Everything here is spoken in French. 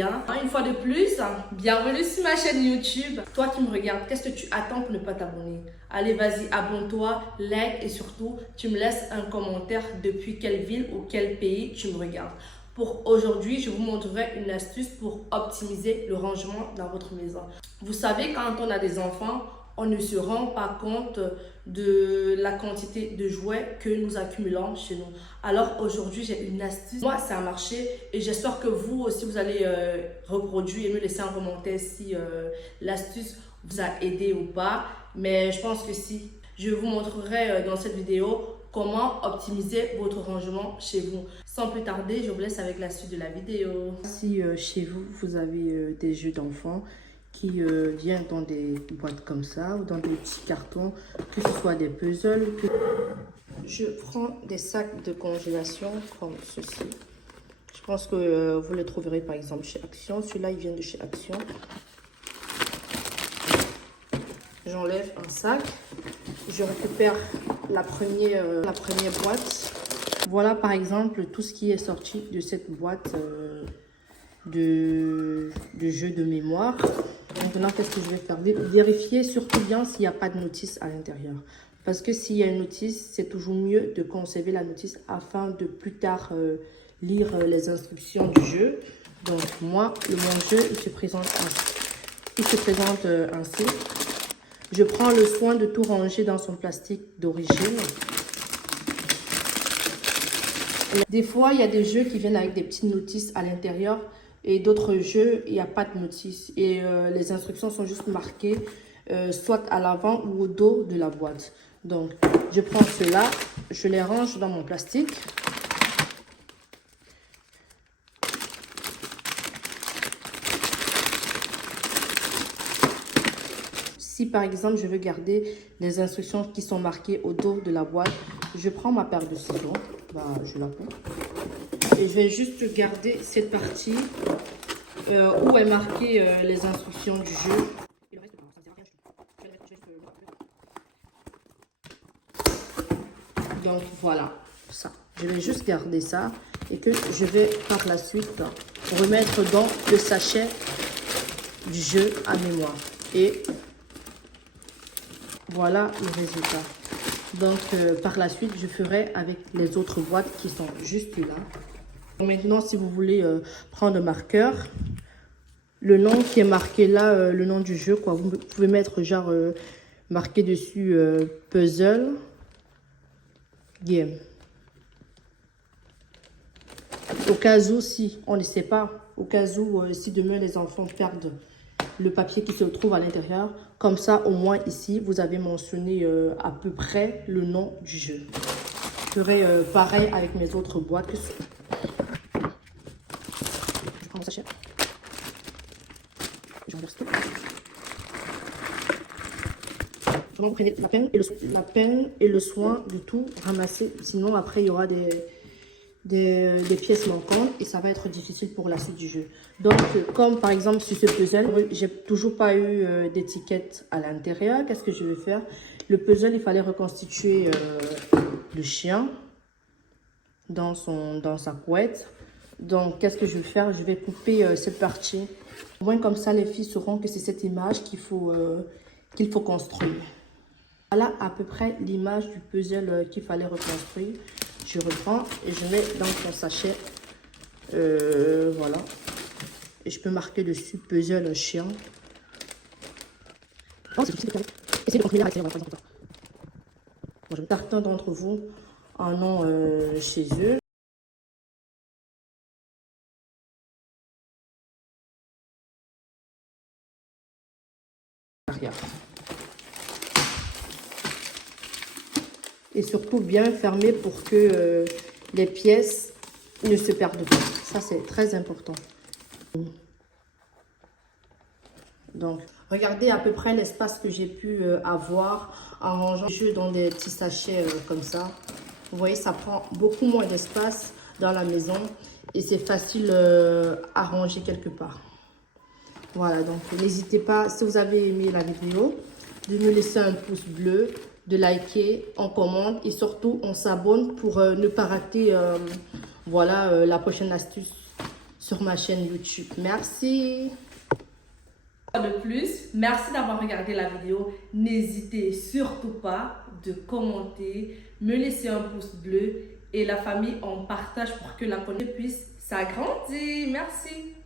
bien. Une fois de plus, bienvenue sur ma chaîne YouTube. Toi qui me regardes, qu'est-ce que tu attends pour ne pas t'abonner? Allez, vas-y, abonne-toi, like et surtout, tu me laisses un commentaire depuis quelle ville ou quel pays tu me regardes. Pour aujourd'hui, je vous montrerai une astuce pour optimiser le rangement dans votre maison. Vous savez, quand on a des enfants, on ne se rend pas compte de la quantité de jouets que nous accumulons chez nous. Alors aujourd'hui, j'ai une astuce. Moi, ça a marché et j'espère que vous aussi, vous allez reproduire et me laisser en commentaire si l'astuce vous a aidé ou pas. Mais je pense que si. Je vous montrerai dans cette vidéo comment optimiser votre rangement chez vous. Sans plus tarder, je vous laisse avec la suite de la vidéo. Si chez vous, vous avez des jeux d'enfants qui viennent dans des boîtes comme ça ou dans des petits cartons, que ce soit des puzzles. Je prends des sacs de congélation comme ceci. Je pense que vous les trouverez par exemple chez Action. Celui-là, il vient de chez Action. J'enlève un sac. Je récupère la première boîte. Voilà par exemple tout ce qui est sorti de cette boîte de jeux de mémoire. Maintenant, qu'est-ce que je vais faire? Vérifier surtout bien s'il n'y a pas de notice à l'intérieur. Parce que s'il y a une notice, c'est toujours mieux de conserver la notice afin de plus tard lire les instructions du jeu. Donc moi, mon jeu, il se présente ainsi. Je prends le soin de tout ranger dans son plastique d'origine. Des fois, il y a des jeux qui viennent avec des petites notices à l'intérieur. Et d'autres jeux, il n'y a pas de notice. Et les instructions sont juste marquées, soit à l'avant ou au dos de la boîte. Donc, je prends cela, je les range dans mon plastique. Si par exemple, je veux garder les instructions qui sont marquées au dos de la boîte, je prends ma paire de ciseaux, je la prends. Et je vais juste garder cette partie où est marquée les instructions du jeu. Et le reste, donc voilà, ça. Je vais juste garder ça et que je vais par la suite remettre dans le sachet du jeu à mémoire. Et voilà le résultat. Donc par la suite, je ferai avec les autres boîtes qui sont juste là. Maintenant, si vous voulez prendre un marqueur, le nom qui est marqué là, le nom du jeu, quoi, vous pouvez mettre genre marqué dessus puzzle game. Au cas où, si on ne sait pas, au cas où si demain les enfants perdent le papier qui se trouve à l'intérieur, comme ça au moins ici vous avez mentionné à peu près le nom du jeu. Je ferai pareil avec mes autres boîtes. Je prends mon sachet. Je renverse tout. Vraiment, vous prenez la peine et le soin de tout ramasser. Sinon, après, il y aura des pièces manquantes et ça va être difficile pour la suite du jeu. Donc, comme par exemple sur ce puzzle, j'ai toujours pas eu d'étiquette à l'intérieur. Qu'est-ce que je vais faire? Le puzzle, il fallait reconstituer le chien dans sa couette. Donc, qu'est-ce que je vais faire? Je vais couper cette partie. Au moins, comme ça, les filles sauront que c'est cette image qu'il faut construire. Voilà à peu près l'image du puzzle qu'il fallait reconstruire. Je reprends et je mets dans son sachet. Voilà. Et je peux marquer dessus puzzle chien. Oh, c'est difficile de faire. Essayez de continuer à l'intérieur. Certains d'entre vous en ont chez eux. Et surtout bien fermé pour que les pièces ne se perdent pas. Ça, c'est très important. Donc, regardez à peu près l'espace que j'ai pu avoir en rangeant les jeux dans des petits sachets comme ça. Vous voyez, ça prend beaucoup moins d'espace dans la maison et c'est facile à ranger quelque part. Voilà, donc n'hésitez pas, si vous avez aimé la vidéo, de me laisser un pouce bleu, de liker, on commente et surtout on s'abonne pour ne pas rater voilà, la prochaine astuce sur ma chaîne YouTube. Merci. De plus, merci d'avoir regardé la vidéo. N'hésitez surtout pas de commenter, me laisser un pouce bleu et la famille en partage pour que la communauté puisse s'agrandir. Merci.